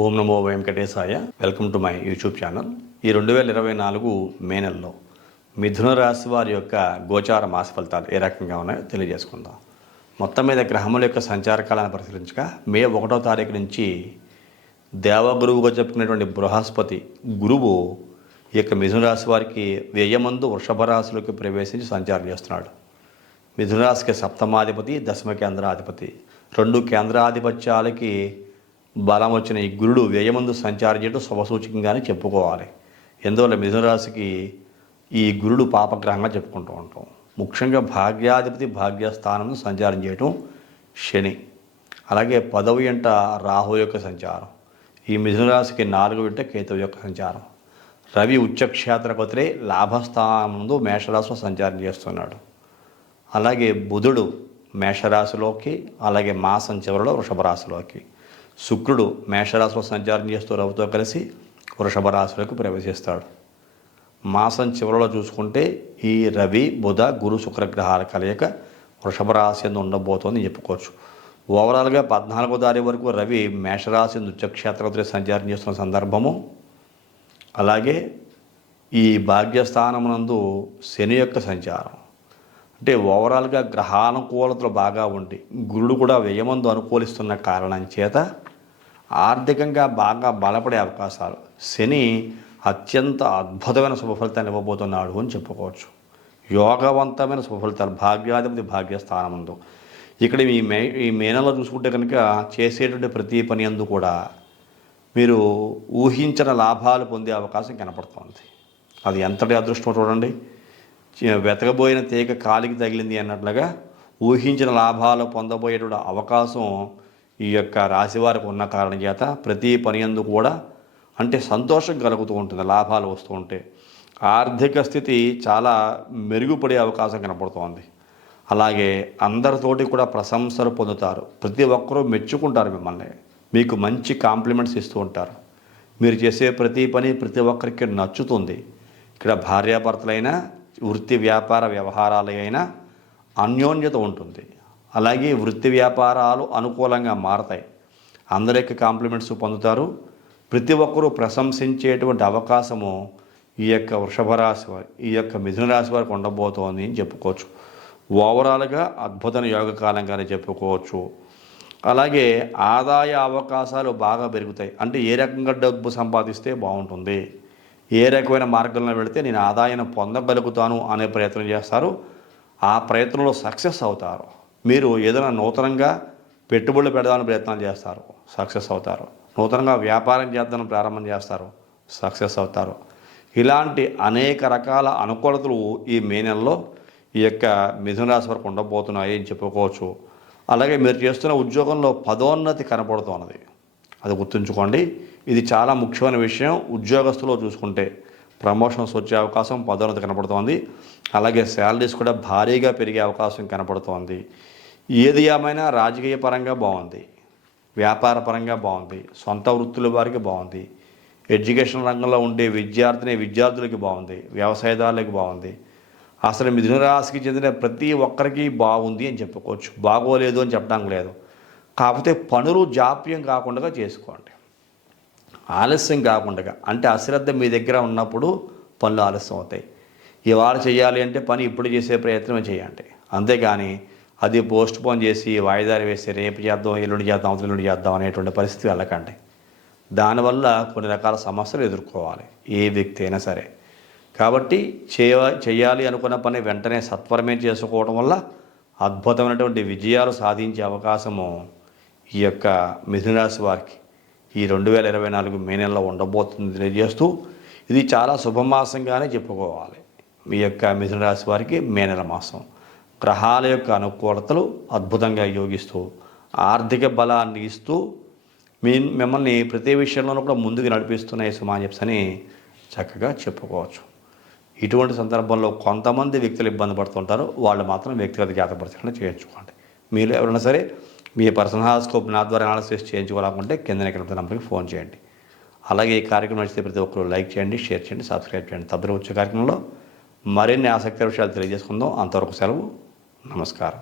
Om Namo Venkatesaya. Welcome to my YouTube channel. ఈ 2024 మే నెలలో మిథున రాశి వారి యొక్క గోచార మాస ఫలితాలు ఏ రకంగా ఉన్నాయో తెలియజేసుకుందాం. మొత్తం మీద గ్రహముల యొక్క సంచారకాలను పరిశీలించగా మే 1వ తారీఖు నుంచి దేవగురువుగా చెప్పుకునేటువంటి బృహస్పతి గురువు ఈ యొక్క మిథున రాశి వారికి వ్యయమందు వృషభ రాశిలోకి ప్రవేశించి సంచారం చేస్తున్నాడు. మిథున రాశికి సప్తమాధిపతి, దశమ కేంద్రాధిపతి, రెండు కేంద్రాధిపత్యాలకి బలం వచ్చిన ఈ గురుడు వ్యయమందు సంచారం చేయడం శుభసూచకంగానే చెప్పుకోవాలి. ఎందువల్ల మిథున రాశికి ఈ గురుడు పాపగ్రహంగా చెప్పుకుంటూ ఉంటాం. ముఖ్యంగా భాగ్యాధిపతి భాగ్యస్థానంలో సంచారం చేయటం శని, అలాగే 10వ ఇంట రాహు యొక్క సంచారం, ఈ మిథున రాశికి 4వ ఇంట కేతువు యొక్క సంచారం, రవి ఉచ్చక్షేత్రపతిరే లాభస్థానంలో మేషరాశిలో సంచారం చేస్తున్నాడు. అలాగే బుధుడు మేషరాశిలోకి, అలాగే మాసం చివరిలో వృషభ రాశిలోకి, శుక్రుడు మేషరాశిలో సంచారం చేస్తూ రవితో కలిసి వృషభ రాశిలోకి ప్రవేశిస్తాడు. మాసం చివరిలో చూసుకుంటే ఈ రవి బుధ గురు శుక్రగ్రహాల కలయిక వృషభ రాశి ఎందు ఉండబోతోంది చెప్పుకోవచ్చు. ఓవరాల్గా 14వ తారీఖు వరకు రవి మేషరాశి ఉచ్చక్షేత్రపతిలో సంచారం చేస్తున్న సందర్భము, అలాగే ఈ భాగ్యస్థానమునందు శని యొక్క సంచారం, అంటే ఓవరాల్గా గ్రహానుకూలతలు బాగా ఉండి గురుడు కూడా వ్యయమందు అనుకూలిస్తున్న కారణం చేత ఆర్థికంగా బాగా బలపడే అవకాశాలు, శని అత్యంత అద్భుతమైన శుభఫలితాన్ని ఇవ్వబోతున్నాడు అని చెప్పుకోవచ్చు. యోగవంతమైన శుభఫలితాలు భాగ్యాధిపతి భాగ్యస్థానముందు. ఇక్కడ ఈ మేనలో చూసుకుంటే కనుక చేసేటువంటి ప్రతి పని అందు కూడా మీరు ఊహించిన లాభాలు పొందే అవకాశం కనపడుతుంది. అది ఎంతటి అదృష్టం చూడండి. వెతకబోయిన తీగ కాలికి తగిలింది అన్నట్లుగా ఊహించిన లాభాలు పొందబోయేటువంటి అవకాశం ఈ యొక్క రాశివారికి ఉన్న కారణం చేత ప్రతి పని యందు కూడా అంటే సంతోషం కలుగుతూ ఉంటుంది. లాభాలు వస్తూ ఉంటే ఆర్థిక స్థితి చాలా మెరుగుపడే అవకాశం కనపడుతోంది. అలాగే అందరితోటి కూడా ప్రశంసలు పొందుతారు. ప్రతి ఒక్కరూ మెచ్చుకుంటారు మిమ్మల్ని, మీకు మంచి కాంప్లిమెంట్స్ ఇస్తూ ఉంటారు. మీరు చేసే ప్రతి పని ప్రతి ఒక్కరికి నచ్చుతుంది. ఇక్కడ భార్యాభర్తలైనా వృత్తి వ్యాపార వ్యవహారాలు అయినా అన్యోన్యత ఉంటుంది. అలాగే వృత్తి వ్యాపారాలు అనుకూలంగా మారతాయి. అందరికి కాంప్లిమెంట్స్ పొందుతారు. ప్రతి ఒక్కరూ ప్రశంసించేటువంటి అవకాశము ఈ యొక్క వృషభ రాశి వారి, ఈ యొక్క మిథున రాశి వారికి ఉండబోతోంది అని చెప్పుకోవచ్చు. ఓవరాల్గా అద్భుతమైన యోగకాలంగానే చెప్పుకోవచ్చు. అలాగే ఆదాయ అవకాశాలు బాగా పెరుగుతాయి. అంటే ఏ రకంగా డబ్బు సంపాదిస్తే బాగుంటుంది, ఏ రకమైన మార్గంలో వెళితే నేను ఆదాయాన్ని పొందగలుగుతాను అనే ప్రయత్నం చేస్తారు. ఆ ప్రయత్నంలో సక్సెస్ అవుతారు. మీరు ఏదైనా నూతనంగా పెట్టుబడులు పెడదామని ప్రయత్నాలు చేస్తారు, సక్సెస్ అవుతారు. నూతనంగా వ్యాపారం చేద్దామని ప్రారంభం చేస్తారు, సక్సెస్ అవుతారు. ఇలాంటి అనేక రకాల అనుకూలతలు ఈ మే నెలలో ఈ యొక్క మిథున రాశి వరకు ఉండబోతున్నాయి అని చెప్పుకోవచ్చు. అలాగే మీరు చేస్తున్న ఉద్యోగంలో పదోన్నతి కనపడుతున్నది, అది గుర్తుంచుకోండి. ఇది చాలా ముఖ్యమైన విషయం. ఉద్యోగస్తులో చూసుకుంటే ప్రమోషన్స్ వచ్చే అవకాశం, పదోన్నతి కనపడుతోంది. అలాగే శాలరీస్ కూడా భారీగా పెరిగే అవకాశం కనపడుతోంది. ఏది ఏమైనా రాజకీయ పరంగా బాగుంది, వ్యాపార పరంగా బాగుంది, సొంత వృత్తుల వారికి బాగుంది, ఎడ్యుకేషన్ రంగంలో ఉండే విద్యార్థులకి బాగుంది, వ్యవసాయదారులకి బాగుంది. అసలు మిథున రాశికి చెందిన ప్రతి ఒక్కరికి బాగుంది అని చెప్పుకోవచ్చు. బాగోలేదు అని చెప్పడం లేదు. కాకపోతే పనులు జాప్యం కాకుండా చేసుకోండి, ఆలస్యం కాకుండా. అంటే అశ్రద్ధ మీ దగ్గర ఉన్నప్పుడు పనులు ఆలస్యం అవుతాయి. ఇవాళ చేయాలి అంటే పని ఇప్పుడు చేసే ప్రయత్నమే చేయండి. అంతేగాని అది పోస్ట్ పోన్ చేసి వాయిదాలు వేసి రేపు చేద్దాం, ఎల్లుండి చేద్దాం, ఎల్లుండి చేద్దాం అనేటువంటి పరిస్థితి వెళ్ళకండి. దానివల్ల కొన్ని రకాల సమస్యలు ఎదుర్కోవాలి ఏ వ్యక్తి అయినా సరే. కాబట్టి చేయాలి అనుకున్న పని వెంటనే సత్వరమే చేసుకోవడం వల్ల అద్భుతమైనటువంటి విజయాలు సాధించే అవకాశము ఈ యొక్క మిథున రాశి వారికి ఈ 2024 మే నెలలో ఉండబోతుంది తెలియజేస్తూ, ఇది చాలా శుభమాసంగానే చెప్పుకోవాలి. మీ యొక్క మిథున రాశి వారికి మే నెల మాసం గ్రహాల యొక్క అనుకూలతలు అద్భుతంగా యోగిస్తూ ఆర్థిక బలాన్ని ఇస్తూ మిమ్మల్ని ప్రతి విషయంలోనూ కూడా ముందుకు నడిపిస్తున్నాయి సుమాన్యప్స్ అని చక్కగా చెప్పుకోవచ్చు. ఇటువంటి సందర్భంలో కొంతమంది వ్యక్తులు ఇబ్బంది పడుతుంటారు. వాళ్ళు మాత్రం వ్యక్తిగత జాతక పరిశీలన చేయించుకోండి. మీరు ఎవరైనా సరే మీ పర్సనల్ హారోస్కోప్ నా ద్వారా అనాలిసిస్ చేయించుకోవాలనుకుంటే కింద నెంబర్కి ఫోన్ చేయండి. అలాగే ఈ కార్యక్రమం నచ్చితే ప్రతి ఒక్కరు లైక్ చేయండి, షేర్ చేయండి, సబ్స్క్రైబ్ చేయండి. తదుపరి వచ్చే కార్యక్రమంలో మరిన్ని ఆసక్తి విషయాలు తెలియజేసుకుందాం. అంతవరకు సెలవు. నమస్కారం.